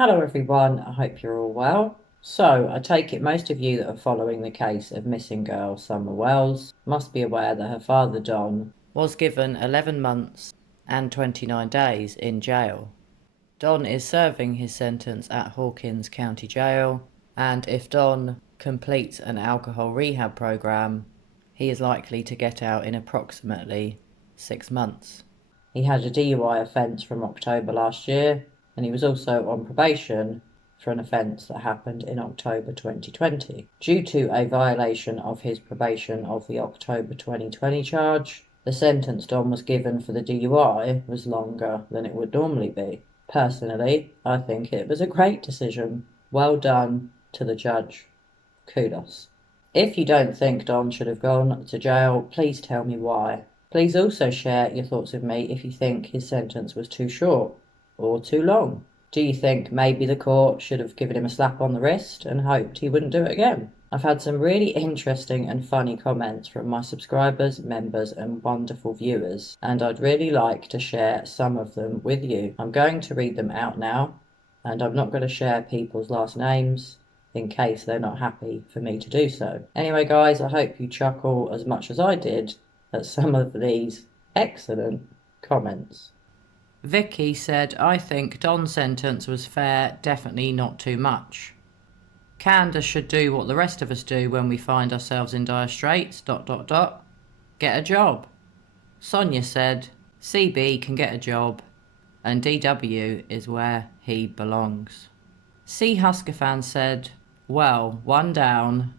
Hello everyone, I hope you're all well. So, I take it most of you that are following the case of missing girl SummerWells must be aware that her father Don was given 11 months and 29 days in jail. Don is serving his sentence at Hawkins County Jail, and if Don completes an alcohol rehab program, he is likely to get out in approximately 6 months. He had a DUI offence from October last year, and he was also on probation for an offence that happened in October 2020. Due to a violation of his probation of the October 2020 charge, the sentence Don was given for the DUI was longer than it would normally be. Personally, I think it was a great decision. Well done to the judge. Kudos. If you don't think Don should have gone to jail, please tell me why. Please also share your thoughts with me if you think his sentence was too short or too long. Do you think maybe the court should have given him a slap on the wrist and hoped he wouldn't do it again? I've had some really interesting and funny comments from my subscribers, members and wonderful viewers, and I'd really like to share some of them with you. I'm going to read them out now, and I'm not going to share people's last names in case they're not happy for me to do so. Anyway guys, I hope you chuckle as much as I did at some of these excellent comments. Vicky said, I think Don's sentence was fair, definitely not too much. Candace should do what the rest of us do when we find ourselves in dire straits, ... Get a job. Sonia said, CB can get a job, and DW is where he belongs. C Husker fan said, well, one down,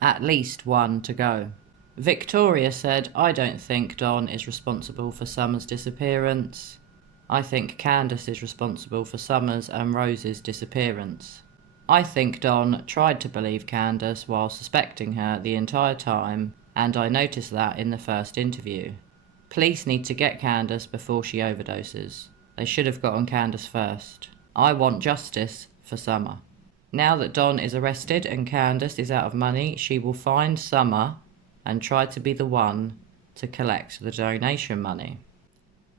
at least one to go. Victoria said, I don't think Don is responsible for Summer's disappearance. I think Candace is responsible for Summer's and Rose's disappearance. I think Don tried to believe Candace while suspecting her the entire time, and I noticed that in the first interview. Police need to get Candace before she overdoses. They should have gotten Candace first. I want justice for Summer. Now that Don is arrested and Candace is out of money, she will find Summer and try to be the one to collect the donation money.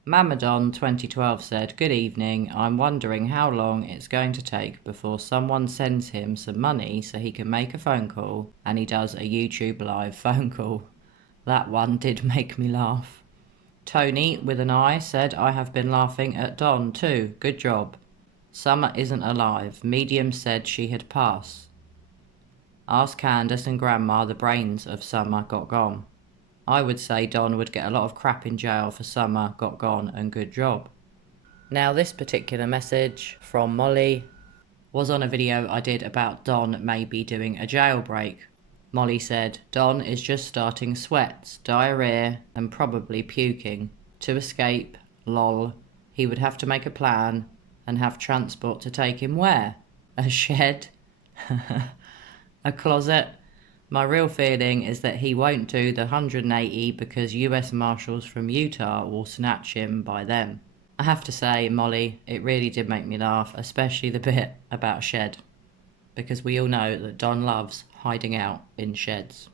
Mamadon 2012 said, good evening, I'm wondering how long it's going to take before someone sends him some money so he can make a phone call and he does a YouTube live phone call. That one did make me laugh. Tony with an eye said, I have been laughing at Don too, good job. Summer isn't alive. Medium said she had passed. Ask Candace and Grandma the brains of Summer got gone. I would say Don would get a lot of crap in jail for Summer got gone and good job. Now this particular message from Molly was on a video I did about Don maybe doing a jailbreak. Molly said, Don is just starting sweats, diarrhea and probably puking. To escape, lol, he would have to make a plan and have transport to take him where? A shed? A closet? My real feeling is that he won't do the 180 because US Marshals from Utah will snatch him by then. I have to say, Molly, it really did make me laugh, especially the bit about shed, because we all know that Don loves hiding out in sheds.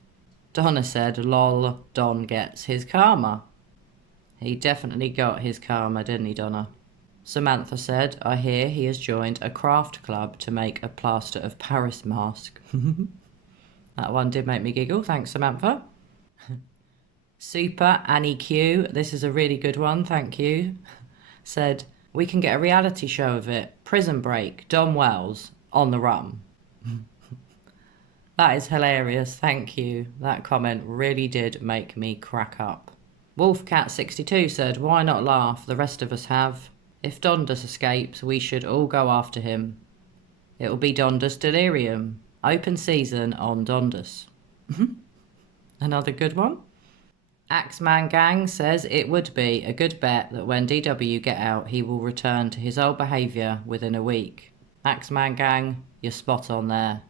Donna said, lol, Don gets his karma. He definitely got his karma, didn't he, Donna? Samantha said, I hear he has joined a craft club to make a plaster of Paris mask. That one did make me giggle. Thanks, Samantha. Super Annie Q, this is a really good one, thank you, said, we can get a reality show of it. Prison Break, DonWells, on the run. That is hilarious, thank you. That comment really did make me crack up. Wolfcat62 said, why not laugh? The rest of us have. If Dondas escapes, we should all go after him. It will be Dondas Delirium. Open season on Dondas. Another good one. Axeman Gang says it would be a good bet that when DW get out, he will return to his old behaviour within a week. Axeman Gang, you're spot on there.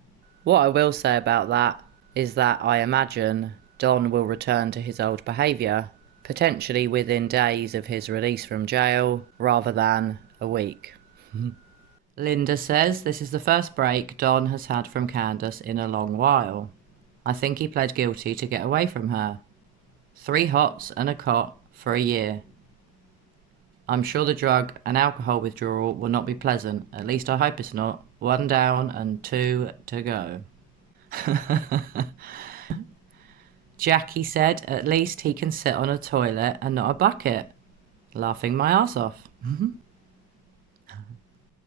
What I will say about that is that I imagine Don will return to his old behaviour, potentially within days of his release from jail, rather than a week. Linda says, this is the first break Don has had from Candace in a long while. I think he pled guilty to get away from her. 3 hots and a cot for a year. I'm sure the drug and alcohol withdrawal will not be pleasant. At least I hope it's not. 1 down and 2 to go. Jackie said at least he can sit on a toilet and not a bucket. Laughing my ass off.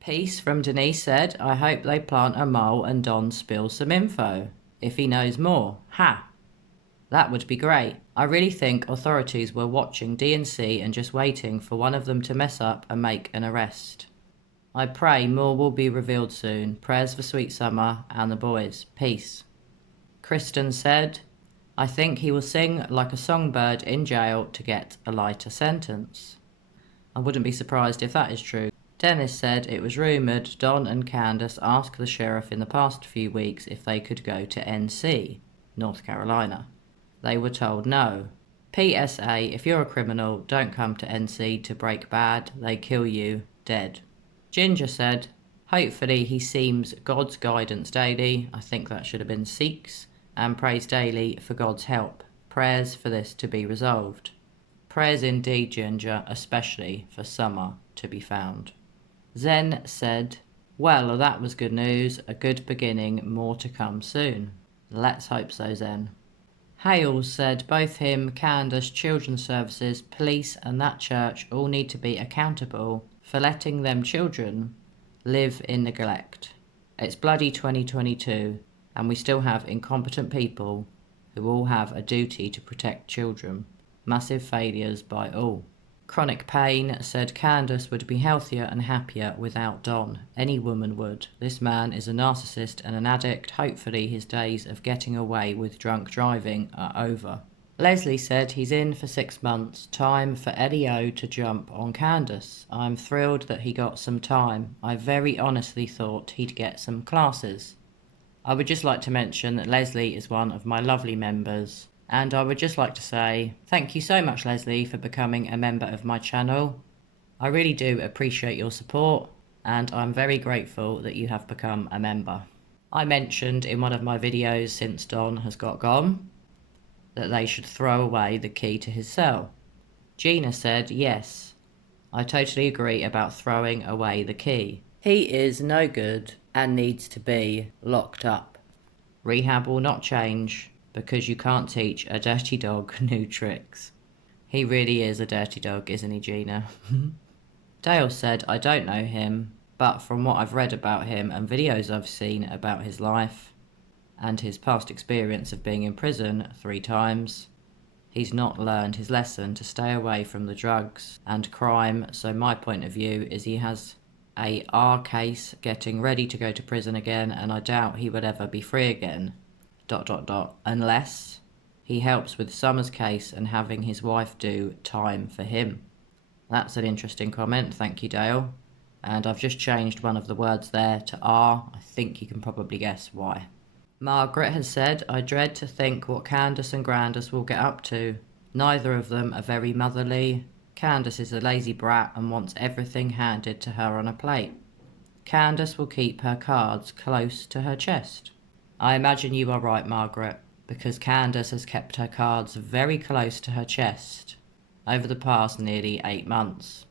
Peace from Denise said, I hope they plant a mole and Don spills some info. If he knows more. Ha! That would be great. I really think authorities were watching DNC and just waiting for one of them to mess up and make an arrest. I pray more will be revealed soon. Prayers for Sweet Summer and the boys. Peace. Kristen said, I think he will sing like a songbird in jail to get a lighter sentence. I wouldn't be surprised if that is true. Dennis said it was rumoured Don and Candace asked the sheriff in the past few weeks if they could go to NC, North Carolina. They were told no. PSA, if you're a criminal, don't come to NC to break bad. They kill you dead. Ginger said, hopefully he seems God's guidance daily. I think that should have been seeks. And prays daily for God's help. Prayers for this to be resolved. Prayers indeed, Ginger, especially for Summer to be found. Zen said, well, that was good news. A good beginning. More to come soon. Let's hope so, Zen. Hales said both him, Candace, Children's Services, police and that church all need to be accountable for letting them children live in neglect. It's bloody 2022 and we still have incompetent people who all have a duty to protect children. Massive failures by all. Chronic Pain said Candace would be healthier and happier without Don. Any woman would. This man is a narcissist and an addict. Hopefully his days of getting away with drunk driving are over. Leslie said he's in for 6 months. Time for Eddie-O to jump on Candace. I'm thrilled that he got some time. I very honestly thought he'd get some classes. I would just like to mention that Leslie is one of my lovely members. And I would just like to say thank you so much, Leslie, for becoming a member of my channel. I really do appreciate your support, and I'm very grateful that you have become a member. I mentioned in one of my videos since Don has got gone that they should throw away the key to his cell. Gina said, yes, I totally agree about throwing away the key. He is no good and needs to be locked up. Rehab will not change, because you can't teach a dirty dog new tricks. He really is a dirty dog, isn't he, Gina? Dale said, I don't know him, but from what I've read about him and videos I've seen about his life and his past experience of being in prison 3 times, he's not learned his lesson to stay away from the drugs and crime, so my point of view is he has a R case getting ready to go to prison again, and I doubt he would ever be free again. ... unless he helps with Summer's case and having his wife do time for him. That's an interesting comment, thank you, Dale. And I've just changed one of the words there to R. I think you can probably guess why. Margaret has said, I dread to think what Candace and Grandis will get up to. Neither of them are very motherly. Candace is a lazy brat and wants everything handed to her on a plate. Candace will keep her cards close to her chest. I imagine you are right, Margaret, because Candace has kept her cards very close to her chest over the past nearly 8 months.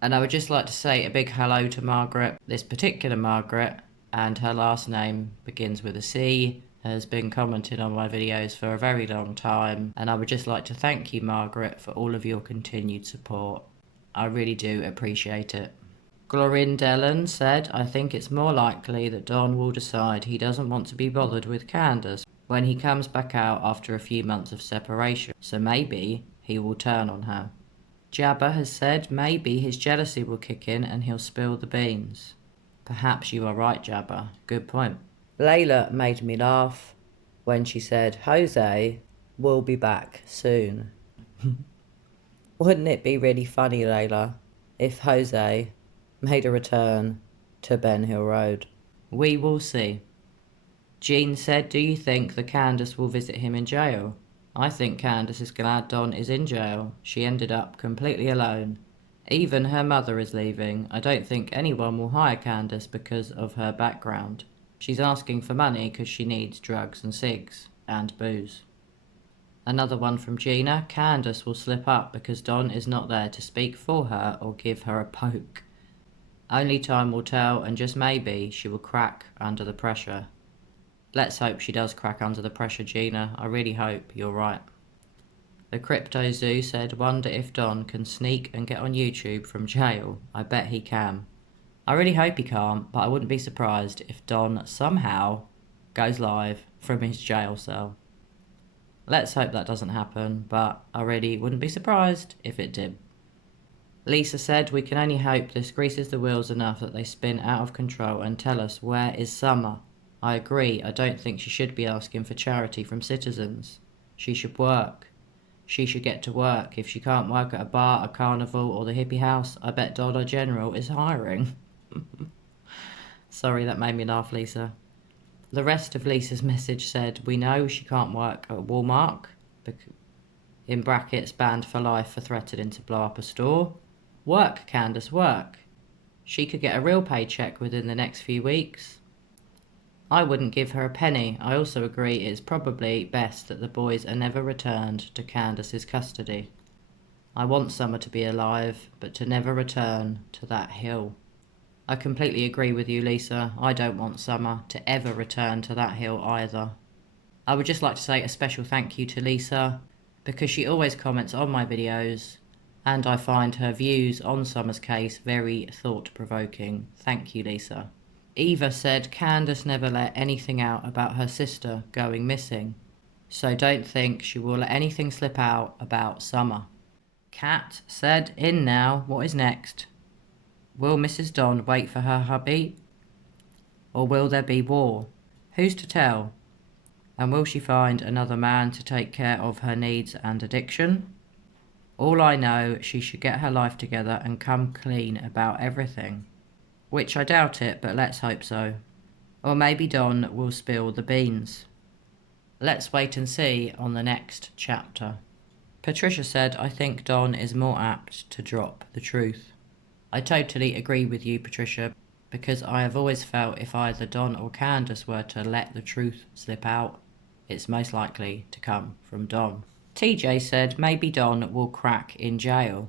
And I would just like to say a big hello to Margaret. This particular Margaret, and her last name begins with a C, has been commenting on my videos for a very long time, and I would just like to thank you, Margaret, for all of your continued support. I really do appreciate it. Glorindellen said, I think it's more likely that Don will decide he doesn't want to be bothered with Candace when he comes back out after a few months of separation, so maybe he will turn on her. Jabba has said maybe his jealousy will kick in and he'll spill the beans. Perhaps you are right, Jabba. Good point. Layla made me laugh when she said, Jose will be back soon. Wouldn't it be really funny, Layla, if Jose made a return to Ben Hill Road? We will see. Jean said, do you think that Candace will visit him in jail? I think Candace is glad Don is in jail. She ended up completely alone. Even her mother is leaving. I don't think anyone will hire Candace because of her background. She's asking for money because she needs drugs and cigs and booze. Another one from Gina. Candace will slip up because Don is not there to speak for her or give her a poke. Only time will tell, and just maybe she will crack under the pressure. Let's hope she does crack under the pressure, Gina. I really hope you're right. The Crypto Zoo said, wonder if Don can sneak and get on YouTube from jail. I bet he can. I really hope he can't, but I wouldn't be surprised if Don somehow goes live from his jail cell. Let's hope that doesn't happen, but I really wouldn't be surprised if it did. Lisa said, we can only hope this greases the wheels enough that they spin out of control and tell us, where is Summer? I agree, I don't think she should be asking for charity from citizens. She should work. She should get to work. If she can't work at a bar, a carnival, or the hippie house, I bet Dollar General is hiring. Sorry, that made me laugh, Lisa. The rest of Lisa's message said, we know she can't work at Walmart, in brackets, banned for life for threatening to blow up a store. Work, Candace, work. She could get a real paycheck within the next few weeks. I wouldn't give her a penny. I also agree it's probably best that the boys are never returned to Candace's custody. I want Summer to be alive, but to never return to that hill. I completely agree with you, Lisa. I don't want Summer to ever return to that hill either. I would just like to say a special thank you to Lisa, because she always comments on my videos, and I find her views on Summer's case very thought-provoking. Thank you, Lisa. Eva said Candace never let anything out about her sister going missing, so don't think she will let anything slip out about Summer. Kat said, in now, what is next? Will Mrs. Don wait for her hubby? Or will there be war? Who's to tell? And will she find another man to take care of her needs and addiction? All I know, she should get her life together and come clean about everything. Which I doubt it, but let's hope so. Or maybe Don will spill the beans. Let's wait and see on the next chapter. Patricia said, I think Don is more apt to drop the truth. I totally agree with you, Patricia, because I have always felt if either Don or Candace were to let the truth slip out, it's most likely to come from Don. TJ said, maybe Don will crack in jail.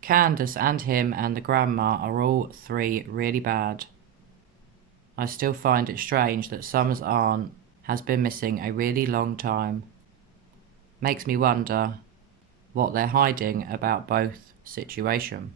Candace and him and the grandma are all three really bad. I still find it strange that Summer's aunt has been missing a really long time. Makes me wonder what they're hiding about both situations.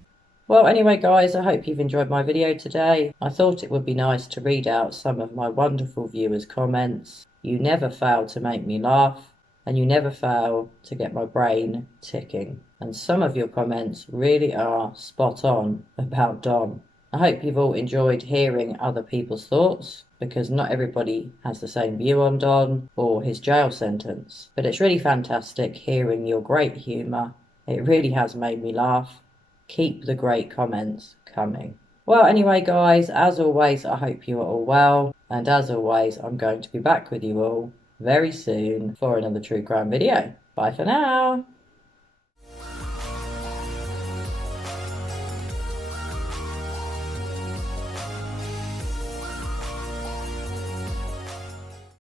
Well, anyway, guys, I hope you've enjoyed my video today. I thought it would be nice to read out some of my wonderful viewers' comments. You never fail to make me laugh, and you never fail to get my brain ticking. And some of your comments really are spot on about Don. I hope you've all enjoyed hearing other people's thoughts, because not everybody has the same view on Don or his jail sentence. But it's really fantastic hearing your great humour. It really has made me laugh. Keep the great comments coming. Well, anyway, guys, as always, I hope you are all well. And as always, I'm going to be back with you all very soon for another true crime video. Bye for now.